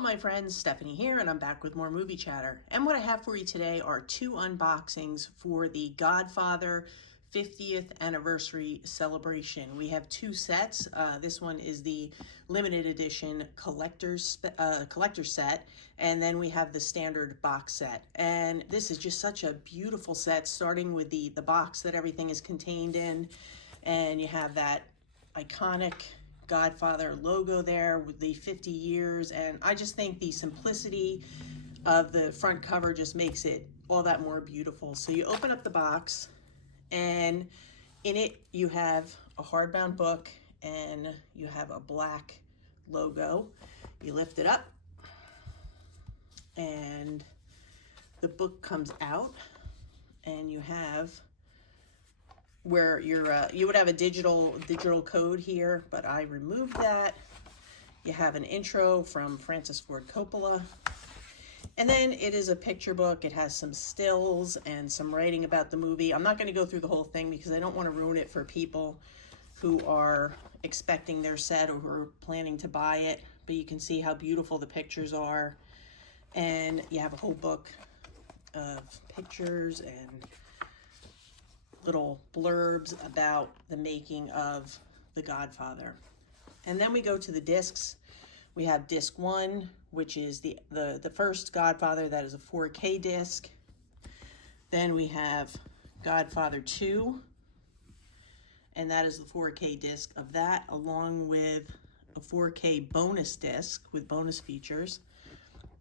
Hello my friends, Stephanie here, and I'm back with more movie chatter. And what I have for you today are two unboxings for the Godfather 50th anniversary celebration. We have two sets. This one is the limited edition collector set, and then we have the standard box set. And this is just such a beautiful set, starting with the box that everything is contained in, and you have that iconic Godfather logo there with the 50 years, and I just think the simplicity of the front cover just makes it all that more beautiful. So you open up the box, and in it you have a hardbound book and you have a black logo. You lift it up and the book comes out, and you have where you would have a digital code here, but I removed that. You have an intro from Francis Ford Coppola, and then it is a picture book. It has some stills and some writing about the movie. I'm not going to go through the whole thing because I don't want to ruin it for people who are expecting their set or who are planning to buy it, but you can see how beautiful the pictures are, and you have a whole book of pictures and little blurbs about the making of The Godfather. And then we go to the discs. We have disc 1, which is the first Godfather. That is a 4K disc. Then we have Godfather 2, and that is the 4K disc of that, along with a 4K bonus disc with bonus features.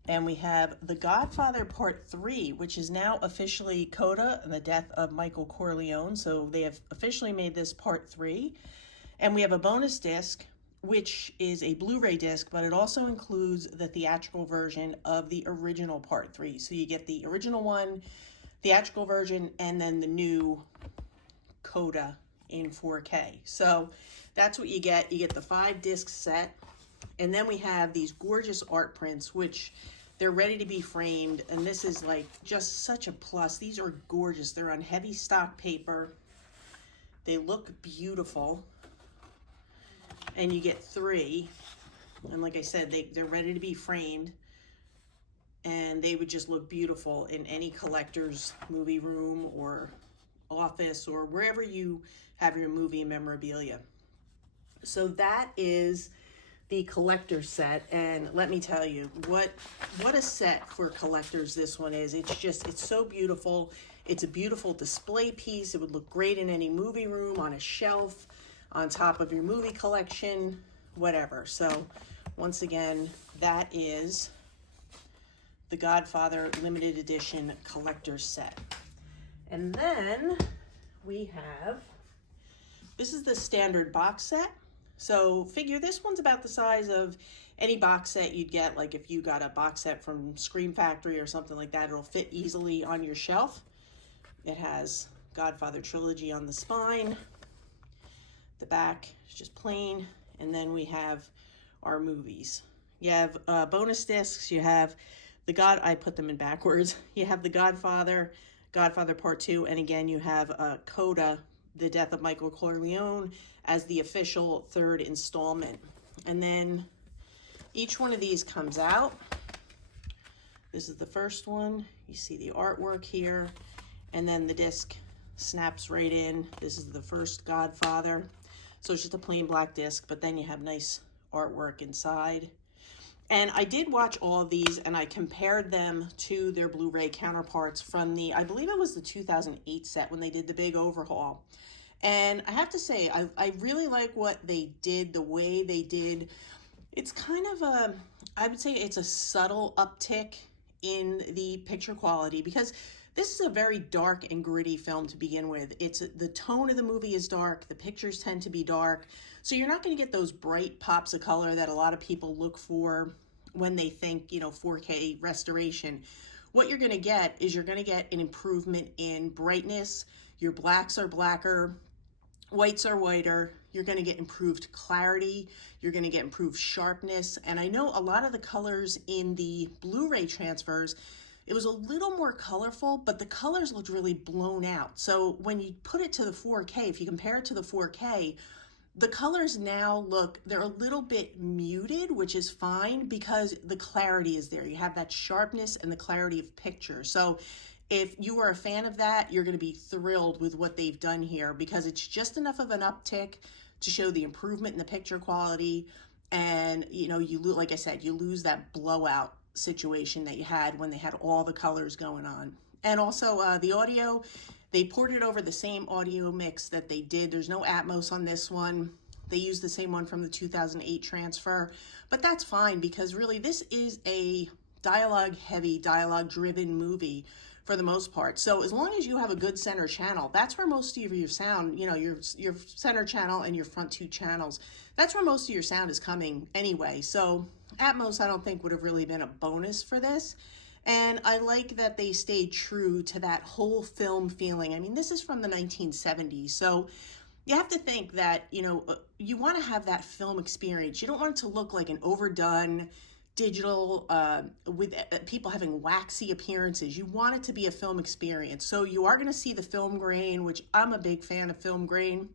And we have The Godfather Part 3, which is now officially Coda and the Death of Michael Corleone. So they have officially made this Part 3. And we have a bonus disc, which is a Blu-ray disc, but it also includes the theatrical version of the original Part 3. So you get the original one, theatrical version, and then the new Coda in 4K. So that's what you get. You get the 5-disc set. And then we have these gorgeous art prints, which they're ready to be framed, and this is like just such a plus. These are gorgeous. They're on heavy stock paper. They look beautiful, and you get 3. And like I said, they're ready to be framed, and they would just look beautiful in any collector's movie room or office or wherever you have your movie memorabilia. So that is the collector set, and let me tell you what a set for collectors this one is. It's so beautiful. It's a beautiful display piece. It would look great in any movie room, on a shelf, on top of your movie collection, whatever. So once again, that is the Godfather limited edition collector set. And then we have, this is the standard box set. So figure this one's about the size of any box set you'd get, like if you got a box set from Scream Factory or something like that. It'll fit easily on your shelf. It has Godfather Trilogy on the spine. The back is just plain. And then we have our movies. You have bonus discs. You have I put them in backwards. You have The Godfather, Godfather Part 2, and again you have Coda, The Death of Michael Corleone, as the official 3rd installment. And then each one of these comes out. This is the first one. You see the artwork here, and then the disc snaps right in. This is the first Godfather. So it's just a plain black disc, but then you have nice artwork inside. And I did watch all of these, and I compared them to their Blu-ray counterparts from I believe it was the 2008 set when they did the big overhaul. And I have to say, I really like what they did, the way they did. It's kind of I would say it's a subtle uptick in the picture quality, because this is a very dark and gritty film to begin with. The tone of the movie is dark. The pictures tend to be dark. So you're not going to get those bright pops of color that a lot of people look for when they think, 4K restoration. What you're going to get is you're going to get an improvement in brightness. Your blacks are blacker. Whites are whiter. You're going to get improved clarity. You're going to get improved sharpness. And I know a lot of the colors in the Blu-ray transfers, it was a little more colorful, but the colors looked really blown out. So when you put it to the 4K, if you compare it to the 4K, The colors now look, they're a little bit muted, which is fine because the clarity is there. You have that sharpness and the clarity of picture. So if you are a fan of that, you're going to be thrilled with what they've done here because it's just enough of an uptick to show the improvement in the picture quality. And, you know, like I said, you lose that blowout situation that you had when they had all the colors going on. And also the audio, they ported over the same audio mix that they did. There's no Atmos on this one. They used the same one from the 2008 transfer, but that's fine because really this is a dialogue-heavy, dialogue-driven movie for the most part. So as long as you have a good center channel, that's where most of your sound, you know, your center channel and your front two channels, that's where most of your sound is coming anyway. So Atmos, I don't think would have really been a bonus for this. And I like that they stayed true to that whole film feeling. I mean, this is from the 1970s, so you have to think that, you know, you want to have that film experience. You don't want it to look like an overdone digital with people having waxy appearances. You want it to be a film experience. So you are going to see the film grain, which I'm a big fan of film grain.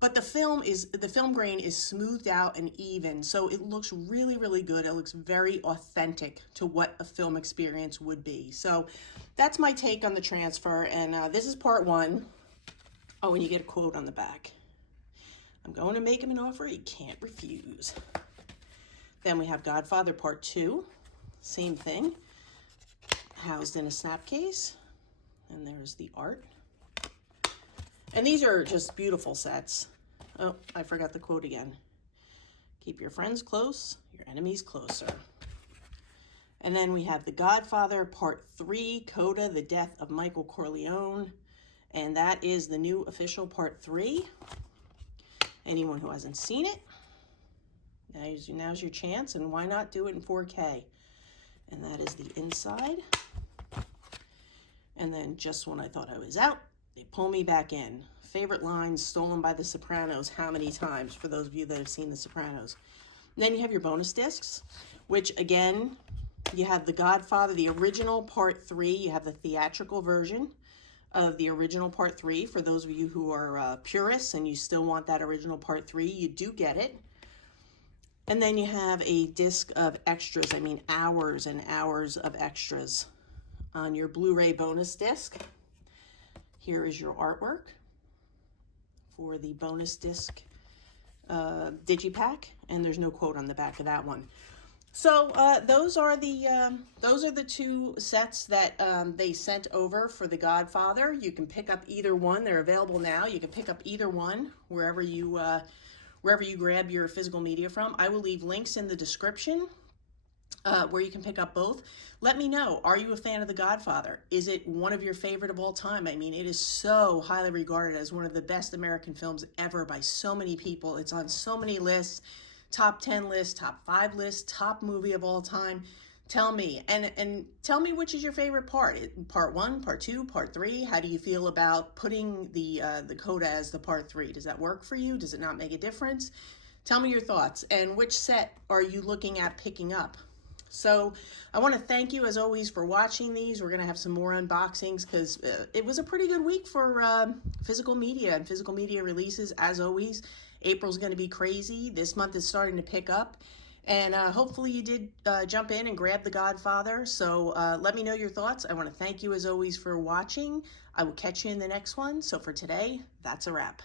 But the film grain is smoothed out and even, so it looks really, really good. It looks very authentic to what a film experience would be. So that's my take on the transfer, and this is part one. Oh, and you get a quote on the back. I'm going to make him an offer he can't refuse. Then we have Godfather Part Two, same thing, housed in a snap case, and there's the art. And these are just beautiful sets. Oh, I forgot the quote again. Keep your friends close, your enemies closer. And then we have The Godfather Part 3, Coda, The Death of Michael Corleone. And that is the new official Part 3. Anyone who hasn't seen it, now's your chance, and why not do it in 4K? And that is the inside. And then just when I thought I was out, they pull me back in. Favorite lines stolen by The Sopranos, how many times, for those of you that have seen The Sopranos. And then you have your bonus discs, which again, you have The Godfather, the original Part 3. You have the theatrical version of the original Part 3. For those of you who are purists and you still want that original Part 3, you do get it. And then you have a disc of extras, I mean hours and hours of extras on your Blu-ray bonus disc. Here is your artwork for the bonus disc digipack, and there's no quote on the back of that one. So those are the two sets that they sent over for The Godfather. You can pick up either one. They're available now. You can pick up either one wherever you grab your physical media from. I will leave links in the description where you can pick up both. Let me know, are you a fan of The Godfather? Is it one of your favorite of all time? I mean, it is so highly regarded as one of the best American films ever by so many people. It's on so many lists, top 10 lists, top 5 lists, top movie of all time. Tell me, and tell me which is your favorite part. Part 1, Part 2, Part 3. How do you feel about putting the coda as the Part 3? Does that work for you? Does it not make a difference? Tell me your thoughts, and which set are you looking at picking up? So I want to thank you as always for watching these. We're going to have some more unboxings because it was a pretty good week for physical media and physical media releases. As always, April's going to be crazy. This month is starting to pick up. And hopefully you did jump in and grab The Godfather. So let me know your thoughts. I want to thank you as always for watching. I will catch you in the next one. So for today, that's a wrap.